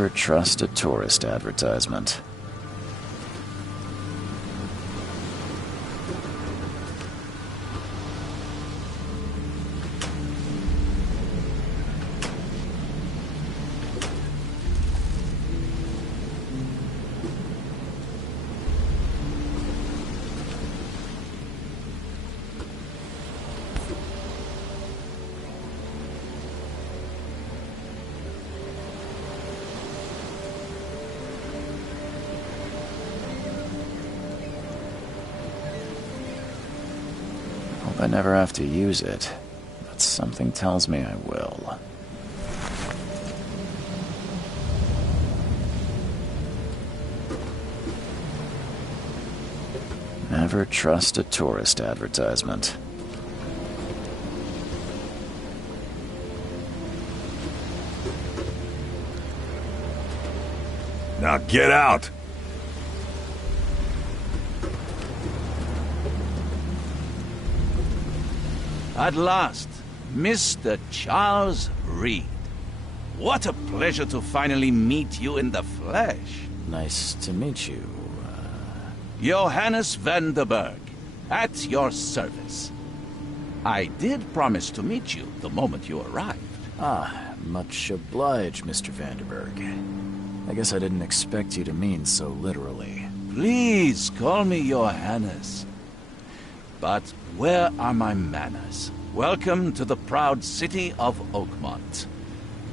Never trust a tourist advertisement. I never have to use it, but something tells me I will. Never trust a tourist advertisement. Now get out! At last, Mr. Charles Reed. What a pleasure to finally meet you in the flesh. Nice to meet you. Johannes van der Berg, at your service. I did promise to meet you the moment you arrived. Ah, much obliged, Mr. Vanderberg. I guess I didn't expect you to mean so literally. Please call me Johannes. But where are my manners? Welcome to the proud city of Oakmont.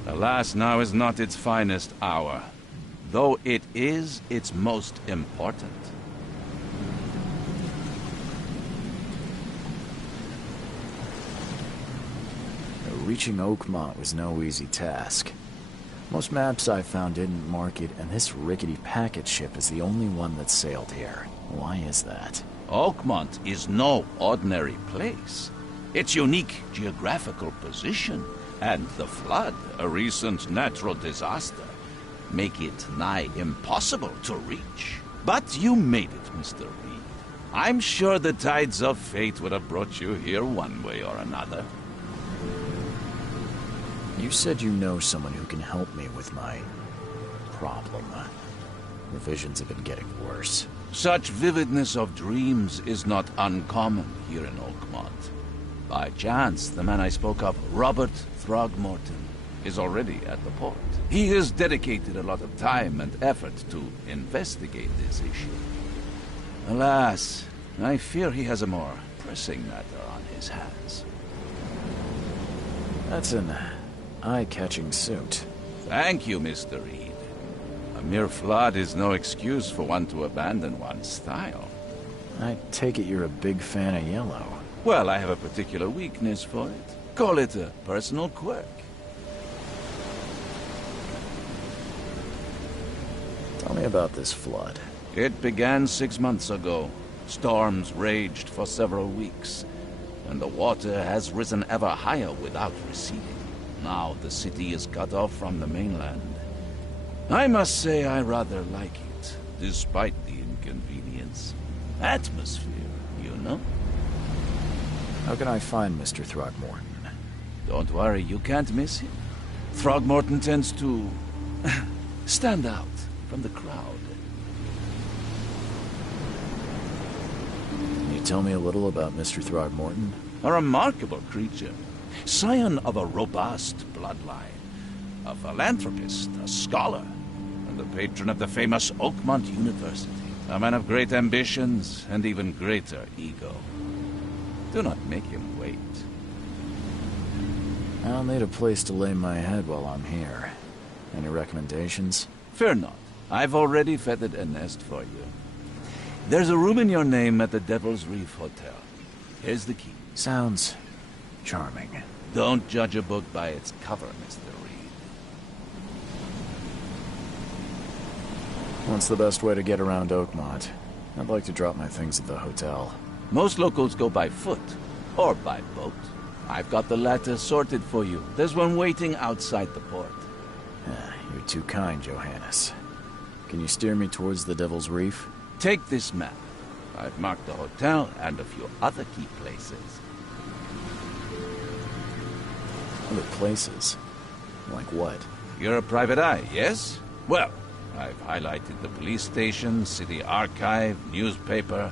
Alas, now is not its finest hour, though it is its most important. Reaching Oakmont was no easy task. Most maps I found didn't mark it, and this rickety packet ship is the only one that sailed here. Why is that? Oakmont is no ordinary place. Its unique geographical position and the flood, a recent natural disaster, make it nigh impossible to reach. But you made it, Mr. Reed. I'm sure the tides of fate would have brought you here one way or another. You said you know someone who can help me with my problem. The visions have been getting worse. Such vividness of dreams is not uncommon here in Oakmont. By chance, the man I spoke of, Robert Throgmorton, is already at the port. He has dedicated a lot of time and effort to investigate this issue. Alas, I fear he has a more pressing matter on his hands. That's an eye-catching suit. Thank you, Mr. Reed. A mere flood is no excuse for one to abandon one's style. I take it you're a big fan of yellow. Well, I have a particular weakness for it. Call it a personal quirk. Tell me about this flood. It began 6 months ago. Storms raged for several weeks, and the water has risen ever higher without receding. Now the city is cut off from the mainland. I must say I rather like it, despite the inconvenience. Atmosphere, you know? How can I find Mr. Throgmorton? Don't worry, you can't miss him. Throgmorton tends to stand out from the crowd. Can you tell me a little about Mr. Throgmorton? A remarkable creature. Scion of a robust bloodline. A philanthropist, a scholar, and the patron of the famous Oakmont University. A man of great ambitions and even greater ego. Do not make him wait. I'll need a place to lay my head while I'm here. Any recommendations? Fear not. I've already feathered a nest for you. There's a room in your name at the Devil's Reef Hotel. Here's the key. Sounds charming. Don't judge a book by its cover, Mr. Reed. What's the best way to get around Oakmont? I'd like to drop my things at the hotel. Most locals go by foot, or by boat. I've got the latter sorted for you. There's one waiting outside the port. You're too kind, Johannes. Can you steer me towards the Devil's Reef? Take this map. I've marked the hotel and a few other key places. Other places? Like what? You're a private eye, yes? Well, I've highlighted the police station, city archive, newspaper,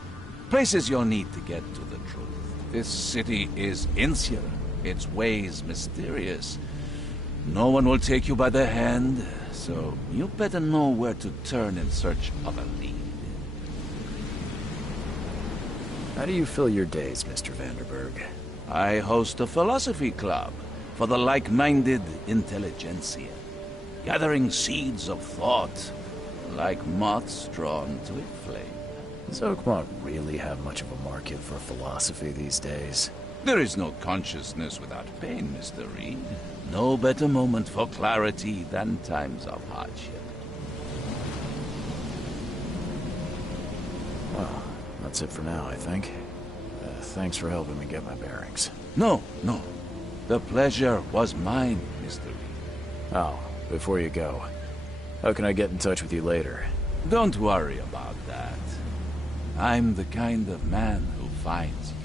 places you'll need to get to the truth. This city is insular, its ways mysterious. No one will take you by the hand, so you better know where to turn in search of a lead. How do you fill your days, Mr. Vanderberg? I host a philosophy club for the like-minded intelligentsia, gathering seeds of thought, like moths drawn to a flame. Does Oakmont really have much of a market for philosophy these days? There is no consciousness without pain, Mr. Reed. No better moment for clarity than times of hardship. Well, that's it for now, I think. Thanks for helping me get my bearings. No. The pleasure was mine, Mr. Reed. Oh, before you go, how can I get in touch with you later? Don't worry about that. I'm the kind of man who finds you.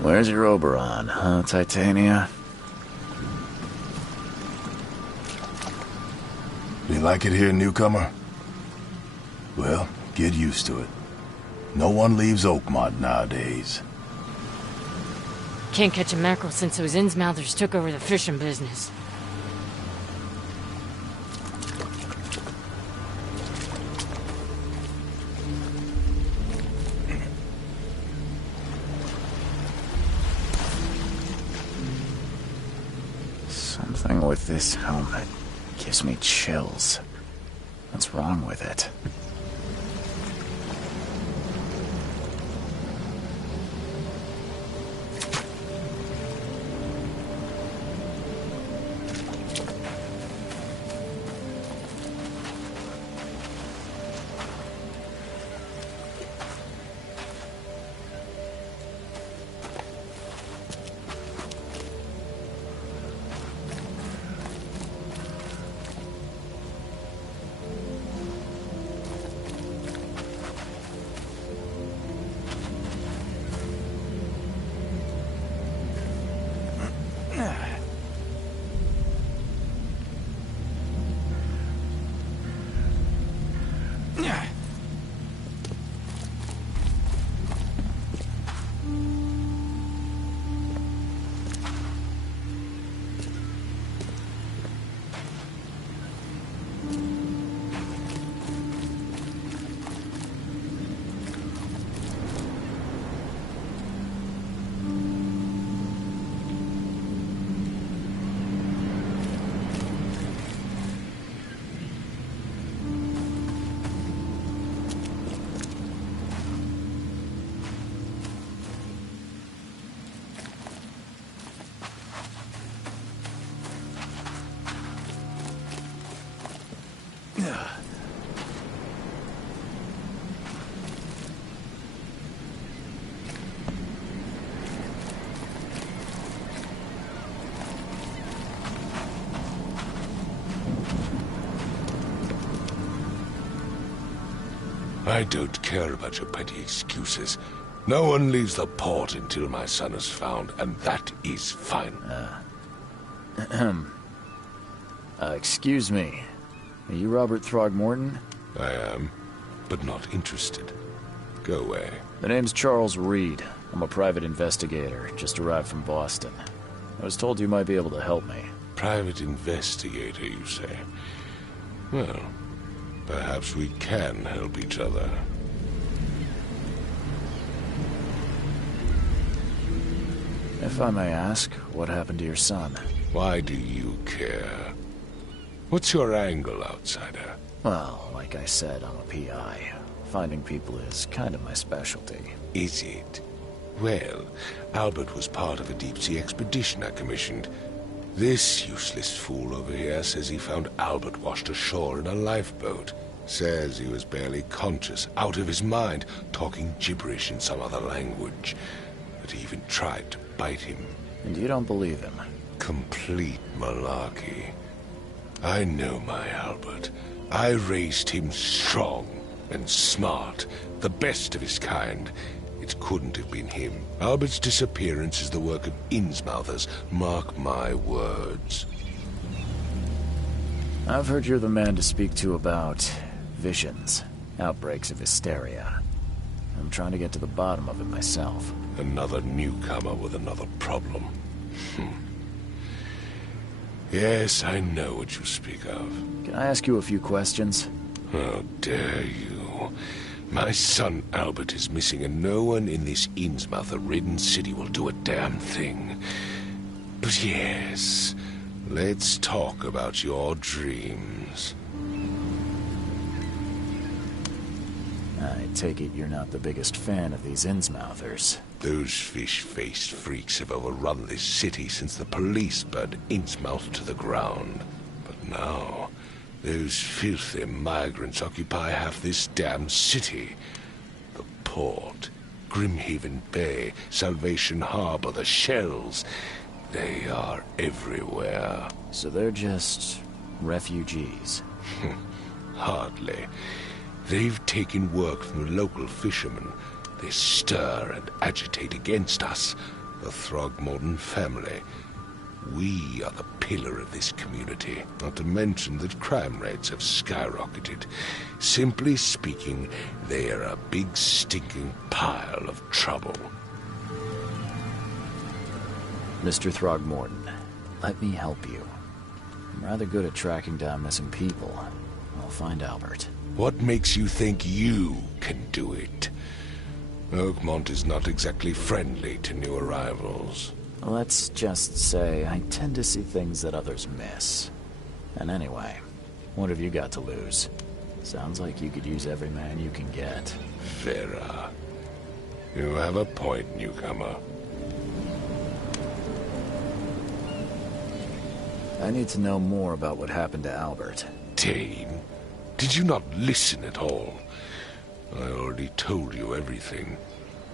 Where's your Oberon, huh, Titania? You like it here, newcomer? Well, get used to it. No one leaves Oakmont nowadays. Can't catch a mackerel since those Innsmouthers took over the fishing business. Something with this helmet gives me chills. What's wrong with it? I don't care about your petty excuses. No one leaves the port until my son is found, and that is fine. Excuse me. Are you Robert Throgmorton? I am, but not interested. Go away. The name's Charles Reed. I'm a private investigator, just arrived from Boston. I was told you might be able to help me. Private investigator, you say? Well, perhaps we can help each other. If I may ask, what happened to your son? Why do you care? What's your angle, outsider? Well, like I said, I'm a PI. Finding people is kind of my specialty. Is it? Well, Albert was part of a deep-sea expedition I commissioned. This useless fool over here says he found Albert washed ashore in a lifeboat. Says he was barely conscious, out of his mind, talking gibberish in some other language. That he even tried to bite him. And you don't believe him? Complete malarkey. I know my Albert. I raised him strong and smart, the best of his kind. It couldn't have been him. Albert's disappearance is the work of Innsmouthers, mark my words. I've heard you're the man to speak to about visions, outbreaks of hysteria. I'm trying to get to the bottom of it myself. Another newcomer with another problem. Yes, I know what you speak of. Can I ask you a few questions? How dare you? My son Albert is missing, and no one in this Innsmouther-ridden city will do a damn thing. But yes, let's talk about your dreams. I take it you're not the biggest fan of these Innsmouthers. Those fish-faced freaks have overrun this city since the police burned Innsmouth to the ground. But now, those filthy migrants occupy half this damn city. The port, Grimhaven Bay, Salvation Harbor, the shells. They are everywhere. So they're just refugees? Hardly. They've taken work from the local fishermen. They stir and agitate against us, the Throgmorton family. We are the pillar of this community, not to mention that crime rates have skyrocketed. Simply speaking, they are a big stinking pile of trouble. Mr. Throgmorton, let me help you. I'm rather good at tracking down missing people. I'll find Albert. What makes you think you can do it? Oakmont is not exactly friendly to new arrivals. Let's just say I tend to see things that others miss. And anyway, what have you got to lose? Sounds like you could use every man you can get. Vera, you have a point, newcomer. I need to know more about what happened to Albert. Dane, did you not listen at all? I already told you everything.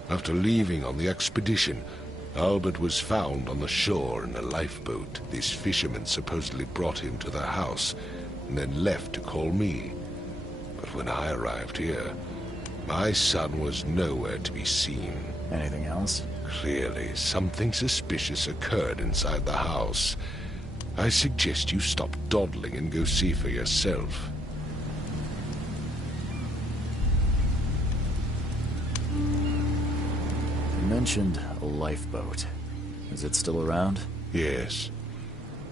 After leaving on the expedition, Albert was found on the shore in a lifeboat. This fisherman supposedly brought him to the house, and then left to call me. But when I arrived here, my son was nowhere to be seen. Anything else? Clearly, something suspicious occurred inside the house. I suggest you stop dawdling and go see for yourself. You mentioned a lifeboat. Is it still around? Yes.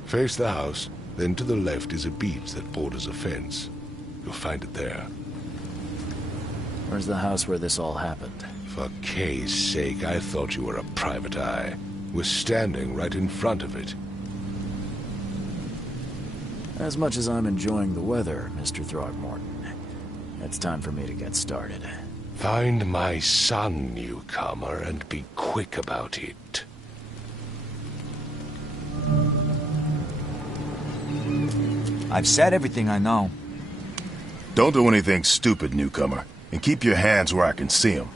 Face the house, then to the left is a beach that borders a fence. You'll find it there. Where's the house where this all happened? For Kay's sake, I thought you were a private eye. We're standing right in front of it. As much as I'm enjoying the weather, Mr. Throgmorton, it's time for me to get started. Find my son, newcomer, and be quick about it. I've said everything I know. Don't do anything stupid, newcomer, and keep your hands where I can see them.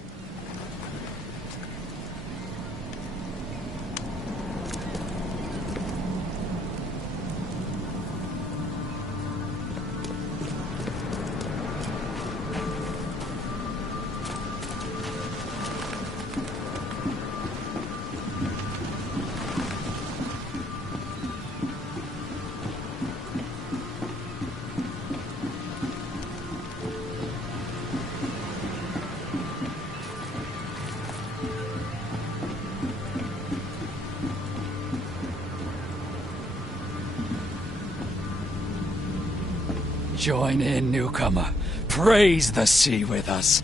Join in, newcomer. Praise the sea with us.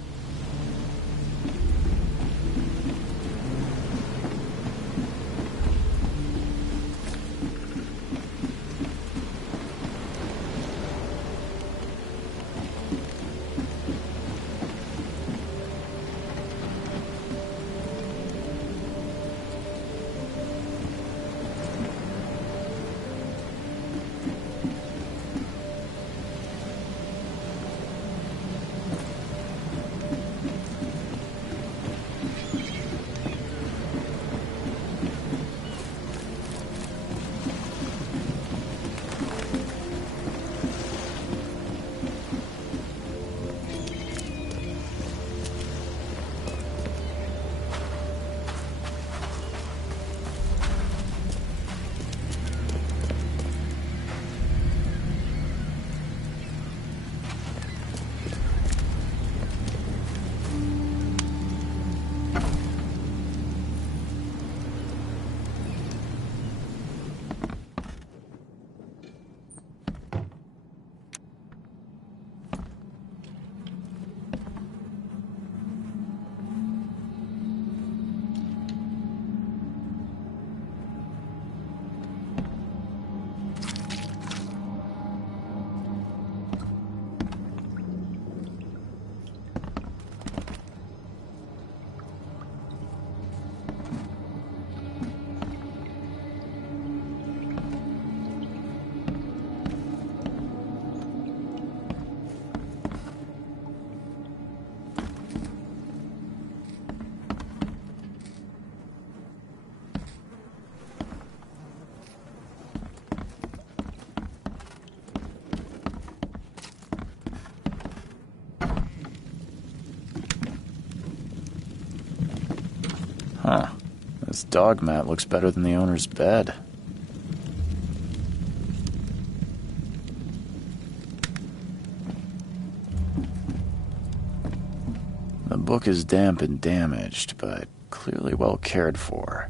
Huh. This dog mat looks better than the owner's bed. The book is damp and damaged, but clearly well cared for.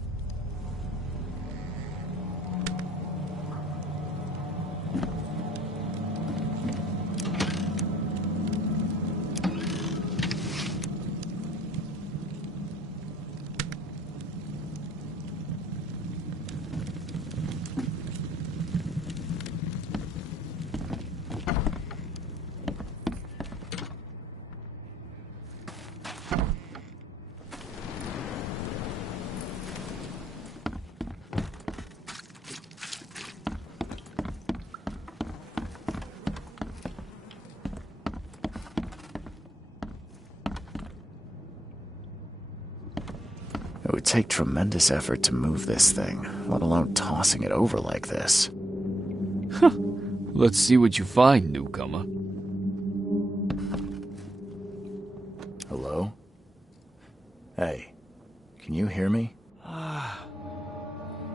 It would take tremendous effort to move this thing, let alone tossing it over like this. Let's see what you find, newcomer. Hello? Hey, can you hear me?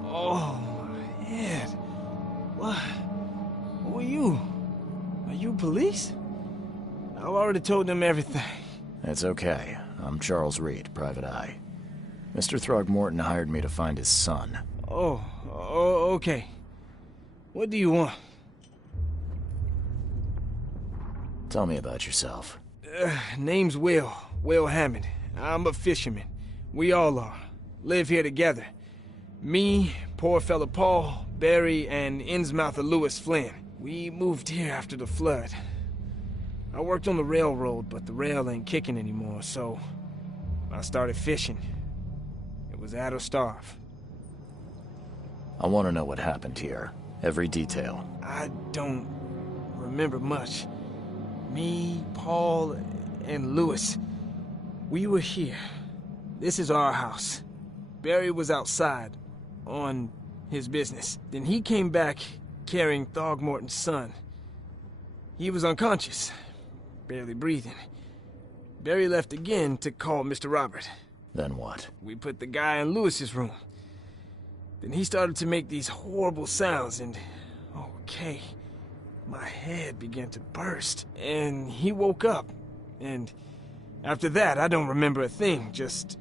Oh, my head. What? Who are you? Are you police? I've already told them everything. It's okay. I'm Charles Reed, Private Eye. Mr. Throgmorton hired me to find his son. Oh, okay. What do you want? Tell me about yourself. Name's Will Hammond. I'm a fisherman. We all are. Live here together. Me, poor fella Paul, Barry, and Innsmouther Lewis Flynn. We moved here after the flood. I worked on the railroad, but the rail ain't kicking anymore, so I started fishing. It was add or starve. I want to know what happened here. Every detail. I don't remember much. Me, Paul, and Lewis, we were here. This is our house. Barry was outside, on his business. Then he came back carrying Throgmorton's son. He was unconscious, barely breathing. Barry left again to call Mr. Robert. Then what? We put the guy in Lewis's room. Then he started to make these horrible sounds and... okay. My head began to burst. And he woke up. And after that, I don't remember a thing. Just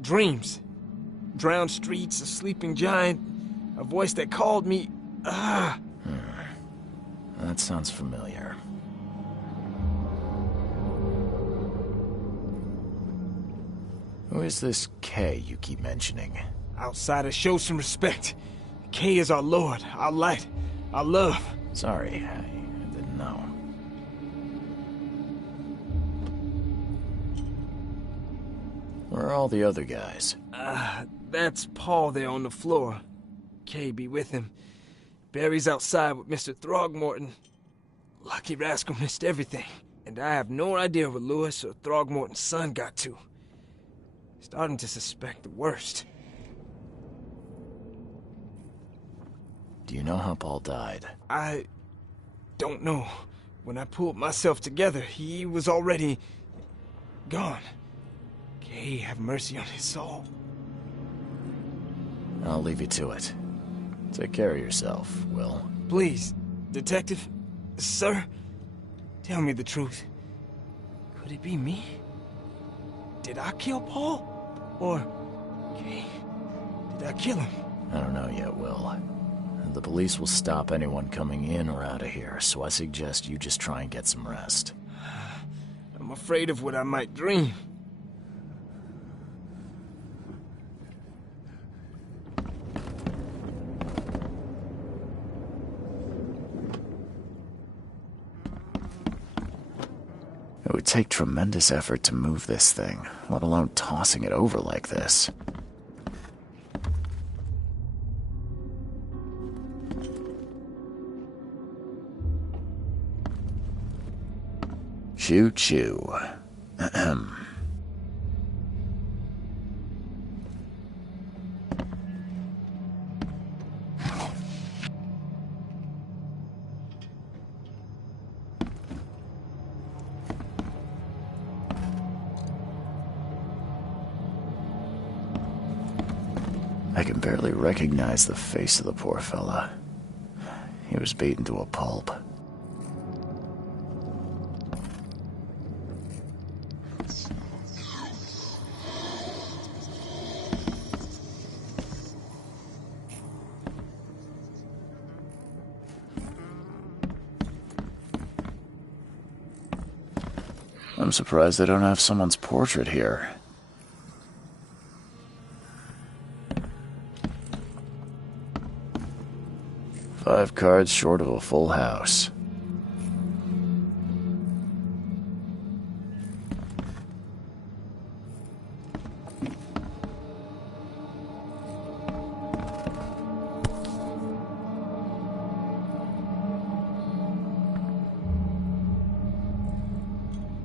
dreams. Drowned streets, a sleeping giant, a voice that called me... That sounds familiar. Who is this Kay you keep mentioning? Outsiders, show some respect. Kay is our lord, our light, our love. Sorry, I didn't know. Where are all the other guys? That's Paul there on the floor. Kay be with him. Barry's outside with Mr. Throgmorton. Lucky rascal missed everything. And I have no idea where Lewis or Throgmorton's son got to. Starting to suspect the worst. Do you know how Paul died? I don't know. When I pulled myself together, he was already gone. Kay have mercy on his soul. I'll leave you to it. Take care of yourself, Will. Please, Detective, sir, tell me the truth. Could it be me? Did I kill Paul? Or, Kay, did I kill him? I don't know yet, Will. The police will stop anyone coming in or out of here, so I suggest you just try and get some rest. I'm afraid of what I might dream. It would take tremendous effort to move this thing, let alone tossing it over like this. Choo-choo. Ahem. I can barely recognize the face of the poor fella. He was beaten to a pulp. I'm surprised they don't have someone's portrait here. Five cards short of a full house.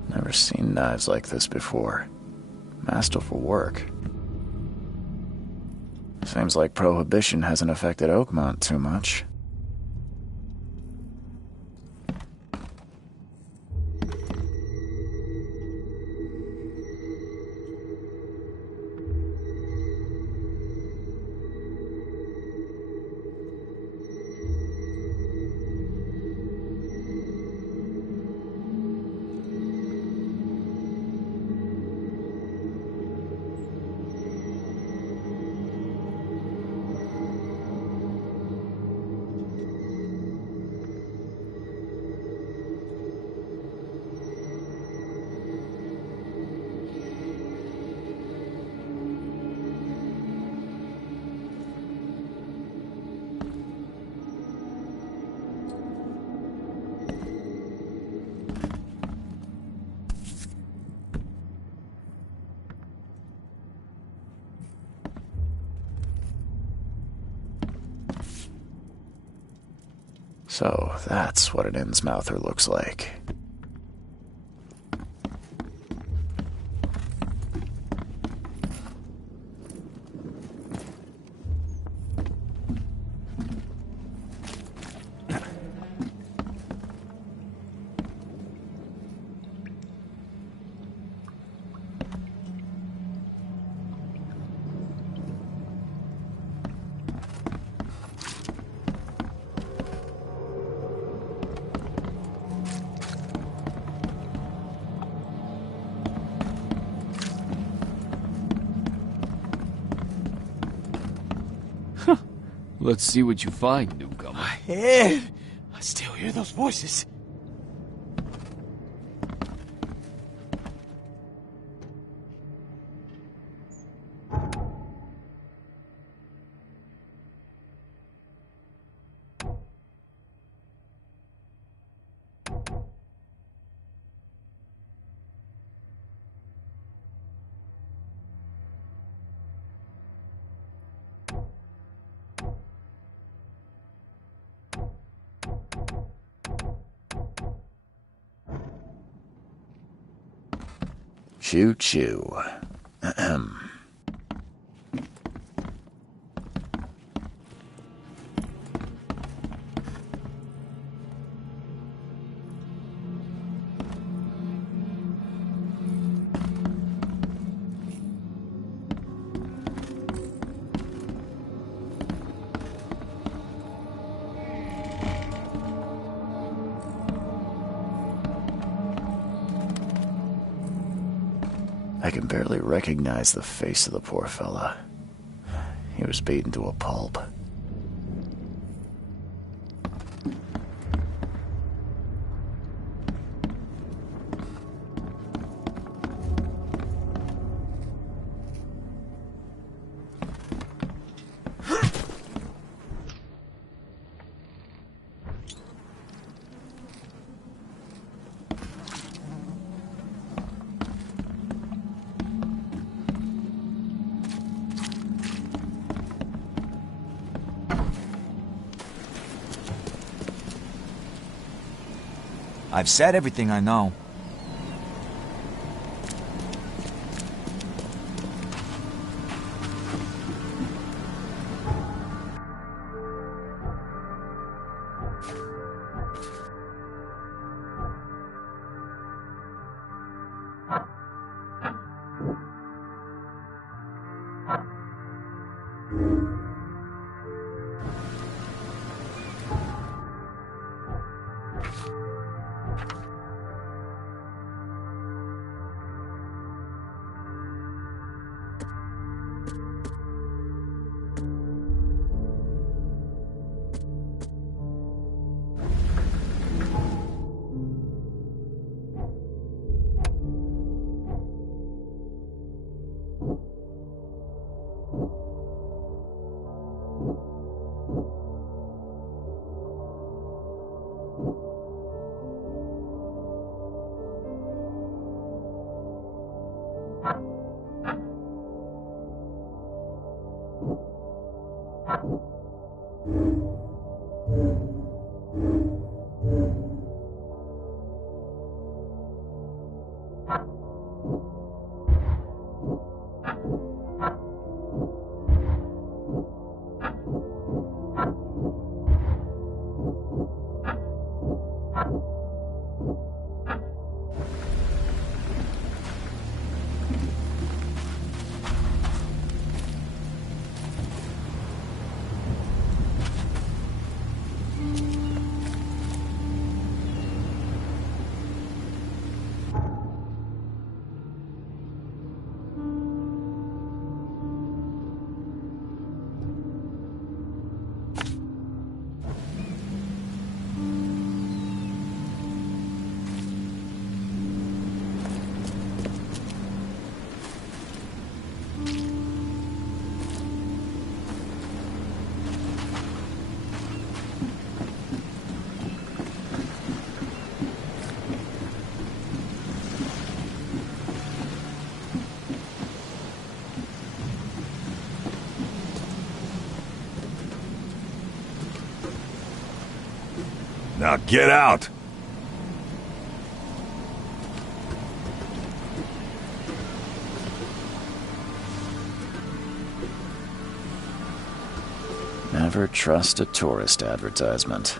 Never seen knives like this before. Masterful work. Seems like Prohibition hasn't affected Oakmont too much. So that's what an Innsmouther looks like. Let's see what you find, newcomer. Ed! I still hear those voices. Choo choo. Ahem. I can barely recognize the face of the poor fella. He was beaten to a pulp. I've said everything I know. Now get out! Never trust a tourist advertisement.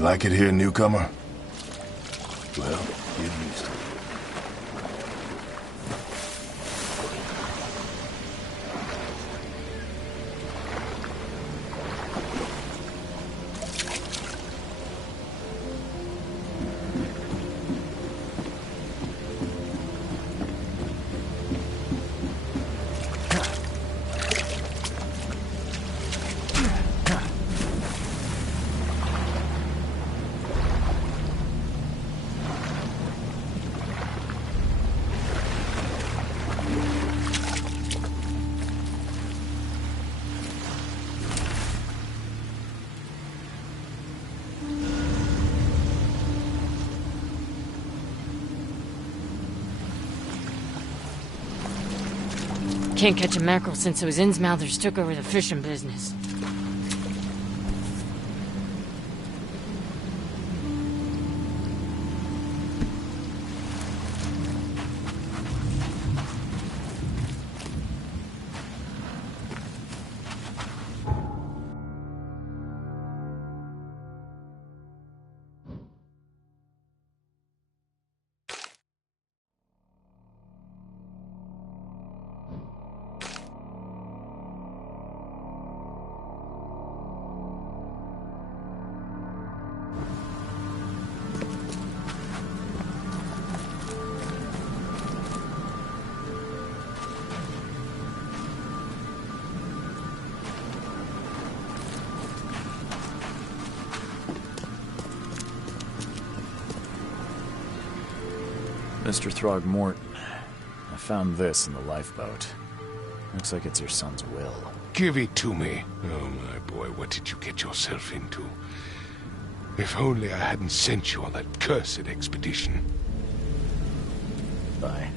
You like it here, newcomer? Well, get used to it. Can't catch a mackerel since those Innsmouthers took over the fishing business. Mr. Throgmorton, I found this in the lifeboat. Looks like it's your son's will. Give it to me. Oh, my boy, what did you get yourself into? If only I hadn't sent you on that cursed expedition. Bye.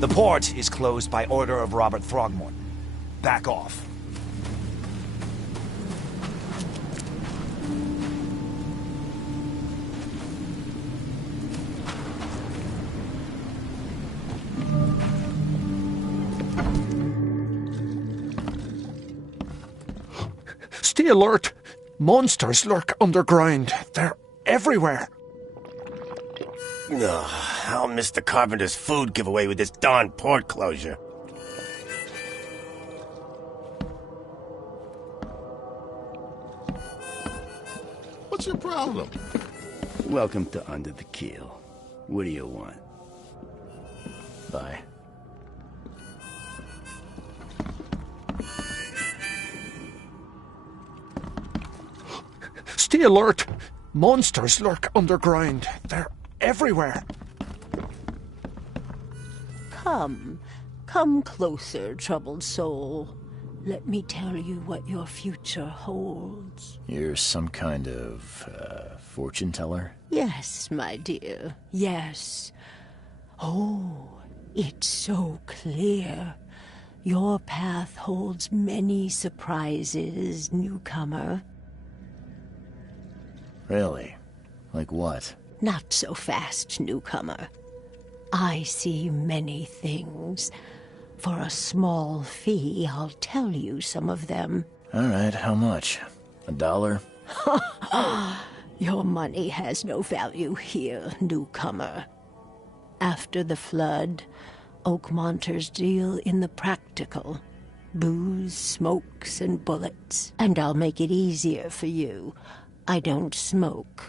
The port is closed by order of Robert Throgmorton. Back off. Stay alert! Monsters lurk underground. They're everywhere. Ugh, I'll miss the carpenter's food giveaway with this darn port closure. What's your problem? Welcome to Under the Keel. What do you want? Bye. Stay alert! Monsters lurk underground. They're everywhere. Come closer, troubled soul. Let me tell you what your future holds. You're some kind of, fortune teller? Yes, my dear, yes. Oh, it's so clear. Your path holds many surprises, newcomer. Really? Like what? Not so fast, newcomer. I see many things. For a small fee, I'll tell you some of them. All right, how much? $1? Your money has no value here, newcomer. After the flood, Oakmonters deal in the practical. Booze, smokes, and bullets. And I'll make it easier for you. I don't smoke.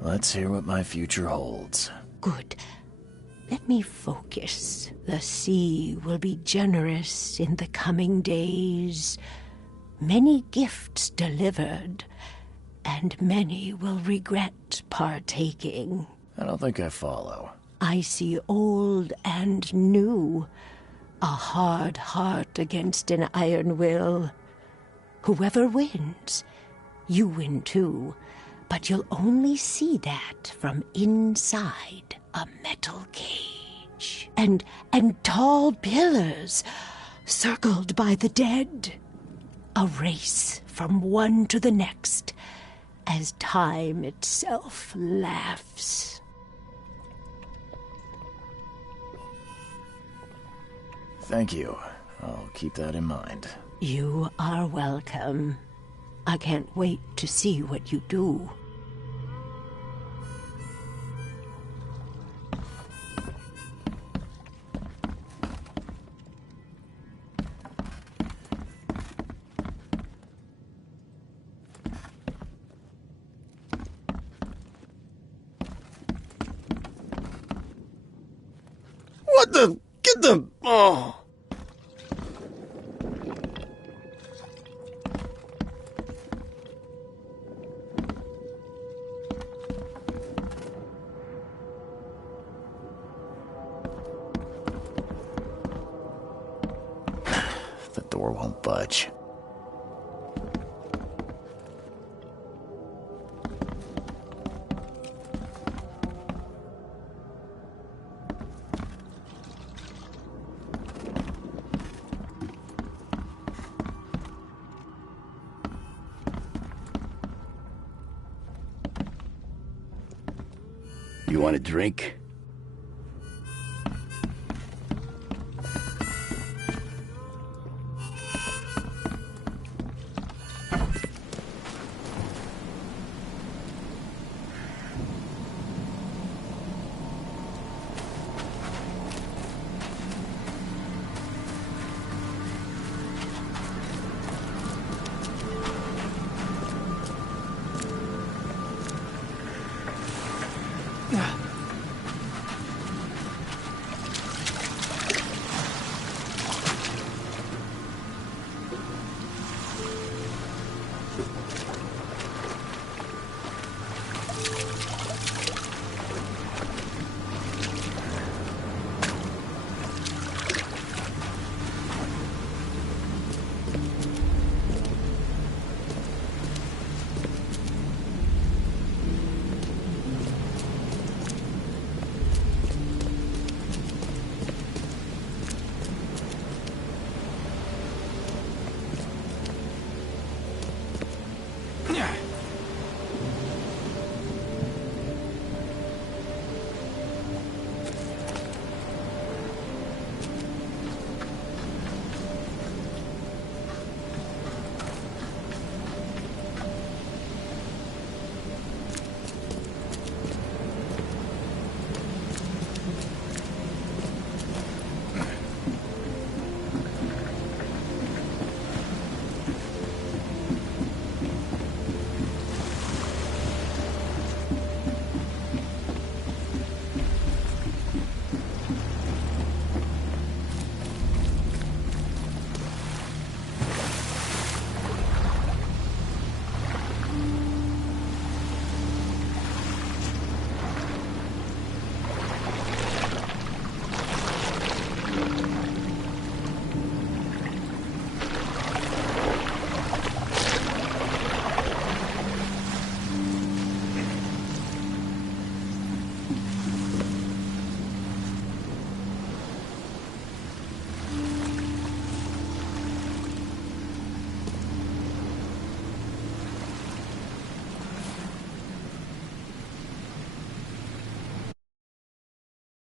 Let's hear what my future holds. Good. Let me focus. The sea will be generous in the coming days. Many gifts delivered, and many will regret partaking. I don't think I follow. I see old and new. A hard heart against an iron will. Whoever wins, you win too. But you'll only see that from inside a metal cage. And tall pillars circled by the dead. A race from one to the next as time itself laughs. Thank you. I'll keep that in mind. You are welcome. I can't wait to see what you do. What the? Get them! Oh! The door won't budge. You want a drink?